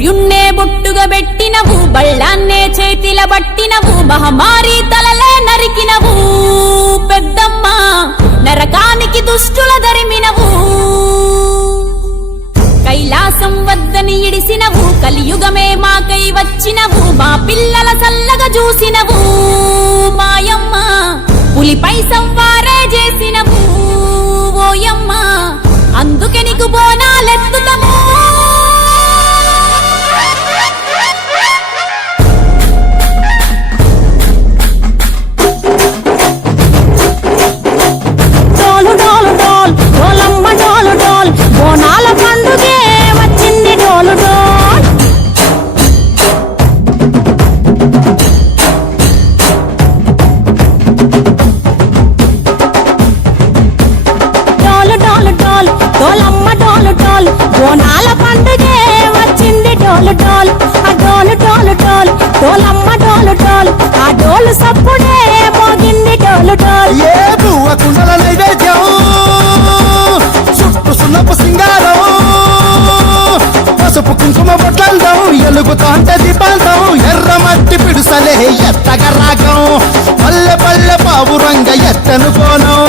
సూర్యున్నే బొట్టుగా పెట్టినవు, బళ్ళాన్నే చేతిల బట్టినవు, మహమారి తలలే నరికినవు పెద్దమ్మ, నరకానికి దుష్టుల దరిమినవు. కైలాసం వద్దని ఇడిసినవు, కలియుగమే మాకై వచ్చినవు, మా పిల్లల చల్లగా చూసినవు మాయమ్మ, పులిపై సంవారే చేసినవు ఓయమ్మ, అందుకే నీకు బోనాలెత్తుతము. డోలు డోలు డోల్ డోలమ్మ డోలు డోల్, బోనాల పండుగే వచ్చింది డోలు డోల్. డోలు డోలు డోల్ డోలమ్మ డోలు డోల్, బోనాల పండుగే వచ్చింది డోలు డోల్. ఆ డోలు డోలు డోల్ డోలమ్మ డోలు డోల్, ఆ డోలు సప్పుడే మోగింది డోలు డోల్. ఏ పువ్వ కుండల నైవేద్యం, చుట్టు సున్నపు సింగారం, పసుపు కుంకుమ బొట్లందం, ఎలుగుతాంటే దీపాంతం, ఎర్ర మట్టి పిడుసలే ఎత్తగ రాగం, పల్లె పల్లె పావురంగ ఎత్తను కోణం,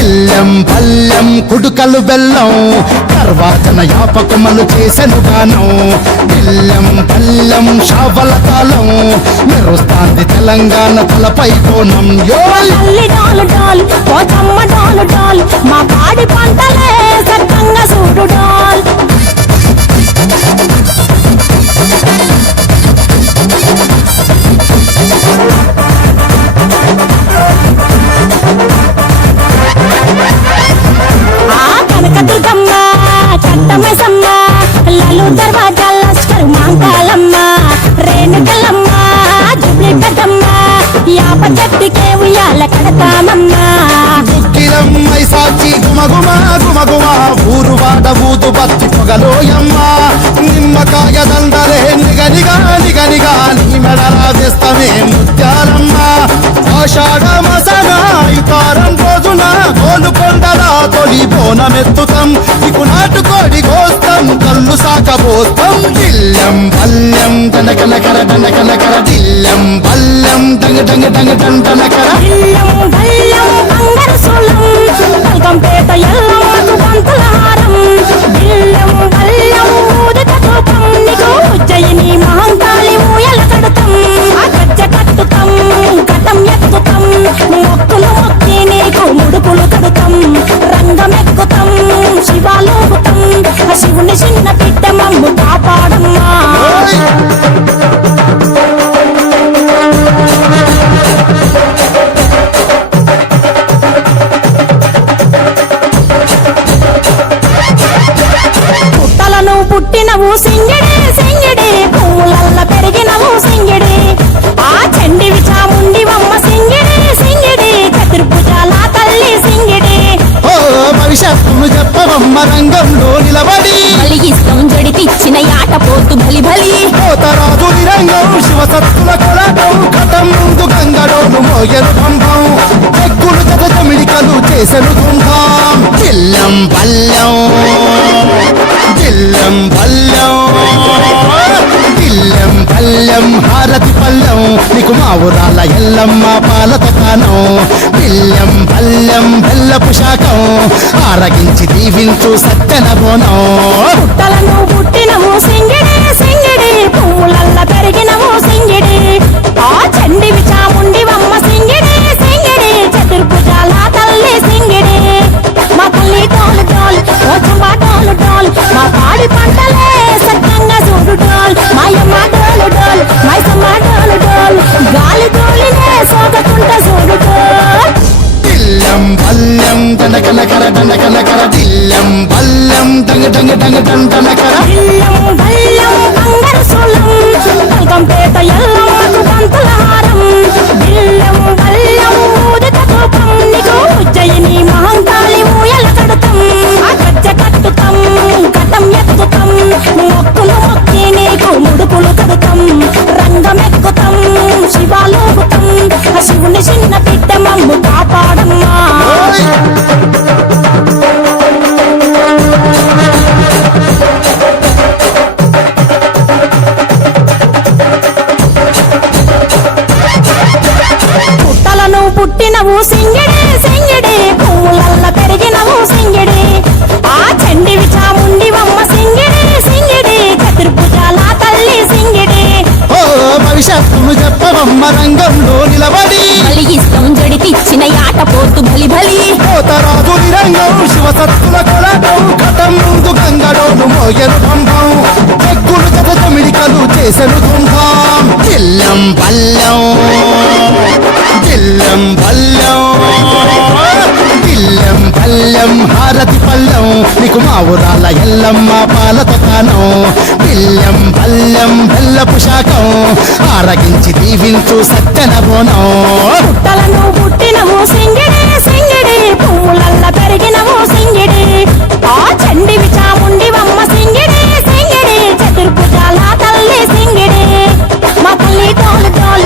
ఇల్లెం పల్లెం కుడుకలు బెల్లం, తర్వాతన యాపకమలు చేసెను గానం, ఇల్లెం పల్లెం షావల కాలం, మెరుస్తాంది తెలంగాణ తలపై కోణం. తల్లి డోలు డోల్ పోచమ్మ డోలు డోల్, మా పాడి పంటలే సక్కంగా చూడు డోల్. ఆ కనకదుర్గమ్మ కట్టమైసమ్మ, లలు దర్వాజా లష్కరు మాంకాలమ్మ, రేణుకలమ్మ జుబ్లి పెద్దమ్మ, యాప చెట్టుకే ఉయ్యాల కడతామమ్మ. కిరమ్మై సాచి గుమగుమ గుమగుమ, ఊరు వాడ ఊదు బత్తి పొగలోయమ్మ, నిమ్మకాయ దండలే నిగనిగా నిగనిగా, నీ మెడలా వేస్తమే ముత్యాలమ్మ, ఆషాఢ మసన ఇతారం రోజున గోలుకొండల తొలి బోనమెత్తుతాం, నీకు నాటుకోడి కోస్తాం, కళ్ళు సాకబోస్తాం, దిల్లెం పల్లెం దండకనకర దండకనకర, దిల్లెం పల్లెం డంగ డంగ డంగ డండనకర. బిల్లం బల్లం బంగారు సోలం, బల్గంపేట ఎల్లమ్మకు పంతుల హారం, బిల్లం బల్లం ఊదిత ధూపం, నీకు ఉజ్జయిని మహంకాళి ఊయల కడుతాం, ఆ గజ్జ కట్టుతాం గతం ఎత్తుతాం, మొక్కులు మొక్కి నీకు ముడుపులు కడుతాం, రంగమెక్కుతాం శివాలోకుతాం, ఆ శివుని చిన్న బిడ్డ మమ్ము కాపాడమ్మా. పుట్టలను పుట్టినవు సింగిడి సింగిడి, పువ్వులల్ల పెరిగినవు సింగిడి, ఆ చండివి చాముండివమ్మ సింగిడి సింగిడి, చతుర్భుజాల తల్లి సింగిడి. ఓ భవిష్యత్తును చెప్పవమ్మ రంగంలో నిలబడి, బలిగిస్తాం జడితిచ్చిన యాట పోతు బలి బలి, పోతరాజు నిరంగం శివసత్తుల కొలటం, కటం ముందు గంగడోను మోయను పంపం, ఎక్కులు జత జమిడికలు చేసెను కుంభం, దిల్లెం పల్లెం దిల్లెం పల్లెం దిల్లెం పల్లెం హారతి పల్లెం, నీకు మా ఊరాల ఎల్లమ్మ పాలతో కానం, దిల్లెం పల్లెం బెల్లపు శాఖం, ఆరగించి దీవించు సత్యన బోనం. పుట్టలను పుట్టినవు సింగిడి సింగిడి, పువ్వులల్ల పెరిగినవు సింగిడి, ఆ చండివి చాముండివమ్మ సింగిడి సింగిడి, చతుర్భుజాల తల్లి సింగిడి. మా తల్లి డోలు డోల్ పోచమ్మ డోలు డోల్, మా పాడి పంటలే సక్కంగా చూడు డోల్, మాయమ్మ డోలు డోల్ మైసమ్మ డోలు డోల్, గాలి డోలినే సోకకుంట చూడు డోల్. దిల్లెం పల్లెం దండకనకర దండకనకర, దిల్లెం పల్లెం డంగ డంగ డంగ డండనకర. బిల్లం పుట్టినవు సింగిడి సింగిడి పువ్వులల్ల పెరిగినవు సింగిడి ఆ చండివి చాముండివమ్మ సింగిడి సింగిడి చతుర్భుజాల తల్లి సింగిడి ఓ భవిష్యత్తును చెప్పవమ్మ రంగంలో నిలబడి బలి ఇష్టం జడితిచ్చిన ఆట పోతు బలి బలి కోతరాజు నిరంగం శివసత్తుల కొలటం కటం ముందు గంగడోలు మోయను పంపం చెక్కులు జత మిడికలు చేసెను తుంభం జిల్లం పల్లెం జిల్లం పల్లెం జిల్లం పల్లెం హారతి పల్లెం నీకు మా ఊరాల ఎల్లమ్మ పాలతో కానం బిల్లం పల్లెం బెల్లపు శాఖం ఆరగించి దీవించు సత్తెన బోనం పుట్టలను పుట్టినవు సింగిడి సింగిడి పువ్వులల్ల పెరిగినవు సింగిడి ఆ చండివి